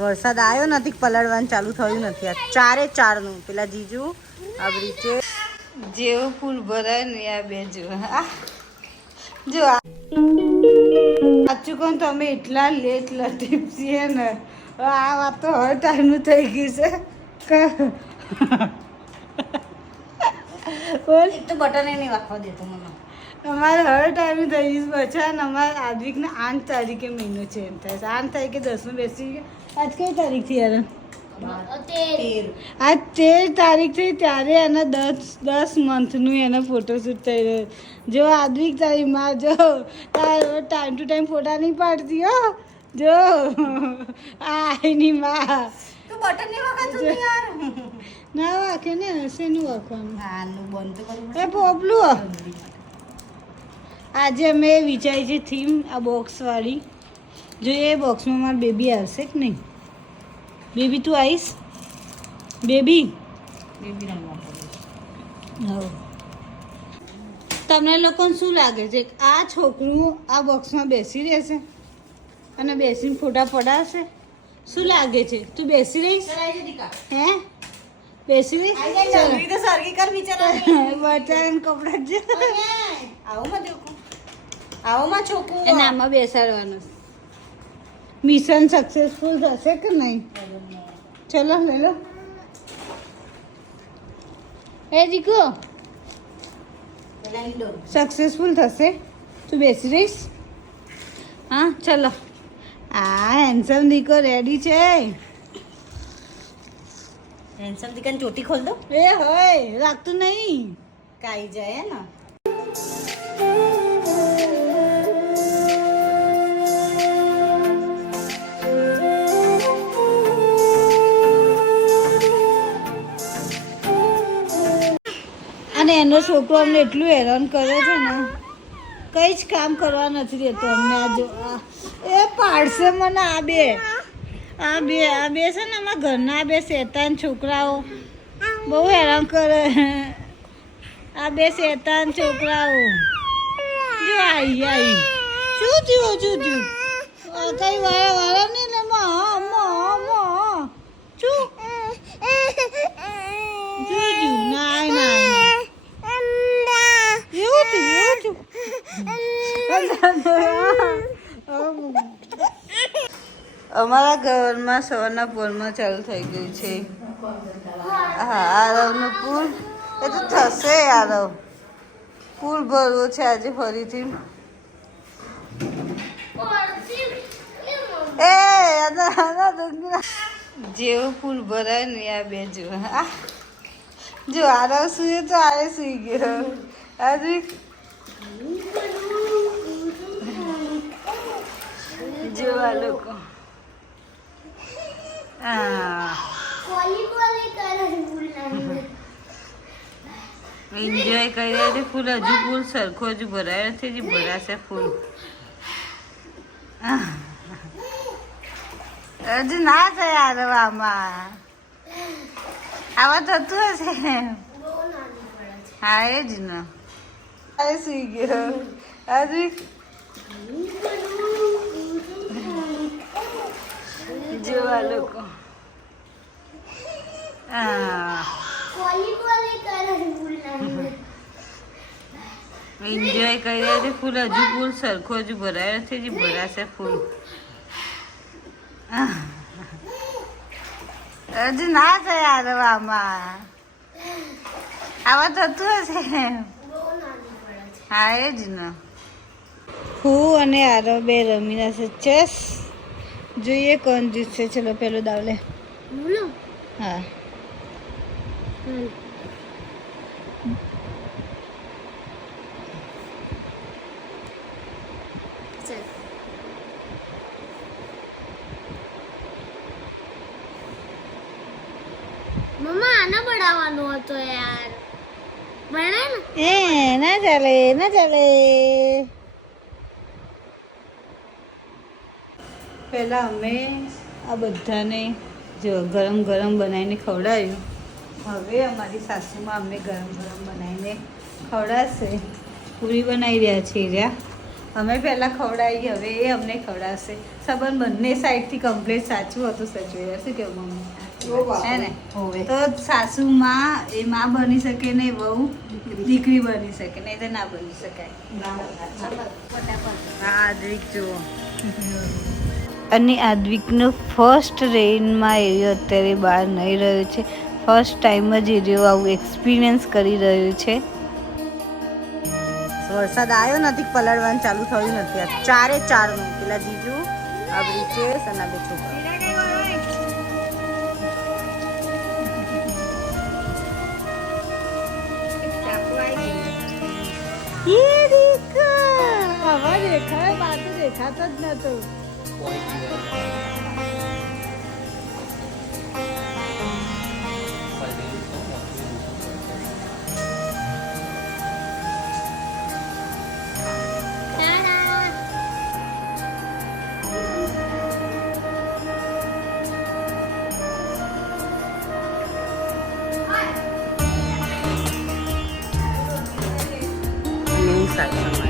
વરસાદ આવ્યો નથી પલળવાનું ચાલુ થયું નથી. આ ચારે ચારનું પેલા જીજુ આ રીતે જેવો ફૂલ ભરાય ને આ બે જો જો સાચું કહું તો અમે એટલા લેટ લટીપ છીએ ને. આ વાત તો હર ટાઈમનું થઈ ગયું છે. બોલ. તો બટન નહીં વાખવા દેતો મને. અમારે હર ટાઈમે થઈ પછી અમારે આદવિકને આઠ તારીખે મહિનો ચેન્જ થાય છે. આઠ તારીખે દસમું બેસી ગયા. આજ કઈ તારીખથી યાર? આજ તેર તારીખ થઈ ત્યારે એના દસ દસ મંથનું એનો ફોટોશૂટ થઈ રહ્યો. જો આદવિક તારી માં જો તાર ટાઈમ ટુ ટાઈમ ફોટા નહીં પાડતી હો. જો આ એની માં. ને યાર? ના શેનું તો પોપલું આજે અમે વિચારી છે થીમ આ બોક્સવાળી જો એ બોક્સમાં મારી બેબી આવશે કે નહીં? બેબી તું આવીશ? બેબી તમને લોકોને શું લાગે છે કે આ છોકરું આ બોક્સમાં બેસી રહેશે? અને બેસીને ફોટા પડાવશે? શું લાગે છે? તું બેસી રહીશ? હે? બેસી રહીશ? સરગી કર બિચારા બચારા કપડાં જ આવું માં દેખો આવો માં છોકું એ નામાં બેસાડવાનું. મિશન સક્સેસફુલ થશે કે નહીં? ચલો લઈ લો. એ ઇન્ડોર સક્સેસફુલ થશે? તું બેસી રહીશ? હા ચલો. આ હેન્સમ દીકો રેડી છે. હેન્સમ દીકાની ચોટી ખોલ દો. એ હોય લાગતું નહીં. કાઈ જાય ને અને એનો છોકરો અમને એટલું હેરાન કરે છે ને, કઈ જ કામ કરવા નથી દેતો અમને આ જો એ પાડશે મને આ બે. આ બે આ બે છે ને અમારા ઘરના બે શેતાન છોકરાઓ. બહુ હેરાન કરે. આ બે શેતાન છોકરાઓ. જો આઈ આઈ. શું થયું શું થયું? કઈ વાળા વાળા નહીં ને મા મા મા શું શું થયું ના ના ના એવું થયું એવું થયું અમારા ઘરમાં સવારના પૂરમાં ચાલુ થઈ ગયું છે. હા, આરવનું પુલ એ તો થશે આરવ. પુલ ભરવો છે આજે ફરીથી. એ જેવો પુલ ભરાય ને આ બે જો જો આરવ સુઈ તો આરે સુઈ ગયો. આજે જોવા લોકો. એન્જોય કરી રહ્યા છે ફૂલ. હજુ ફૂલ સરખો હજુ ભરાયો નથી જે ભરાશે ફૂલ. હજુ ના થાય રવામાં આવા થતું હશે? હા, એ જ ને. સુઈ ગયો. હજુ જોવા લોકો હા એન્જોય કરી રહ્યા છે ફૂલ. હજુ ફૂલ સરખો હજુ ભરાયો નથી હજી ભરાશે ફૂલ. હજુ ના થયા રવામાં આવા થતું હશે. હા એ જ ને. હું અને આરવ બે રમી છે ચેસ. જોઈએ કોણ જીતશે. ચલો પેલો દાવ લે. હા. મમ્મા, આને બનાવવાનો યાર. ચાલે, ના અમે આ બધાને જો ગરમ ગરમ બનાવીને ખવડાવ્યું. હવે અમારી સાસુમાં અમને ગરમ ગરમ બનાવીને ખવડાવશે. પૂરી બનાવી રહ્યા છીએ રહ્યા. અમે પહેલાં ખવડાવી હવે એ અમને ખવડાવશે. સંબંધ બંને સાઈડથી કમ્પ્લેટ સાચું હતું સચવાયા શું કેવું મમ્મી? ને? તો સાસુમાં એ માં બની શકે ને બહુ દીકરી બની શકે નહીં તો ના બની શકાય. જુઓ. અને આદ્વિકનો ફર્સ્ટ રેઇનમાં એરિયો અત્યારે બહાર નહીં રહ્યો છે. ફર્સ્ટ ટાઈમ જ એરિયો આવું એક્સપિરિયન્સ કરી રહ્યો છે. વરસાદ આવ્યો નથી પલળવાનું ચાલુ થયું નથી. આ ચારે ચારનું પેલા જીજુ આ બ્રિચેસ અને બે છોકરા દેખાય બાજુ દેખાતો જ નતો. અને એવું સાચું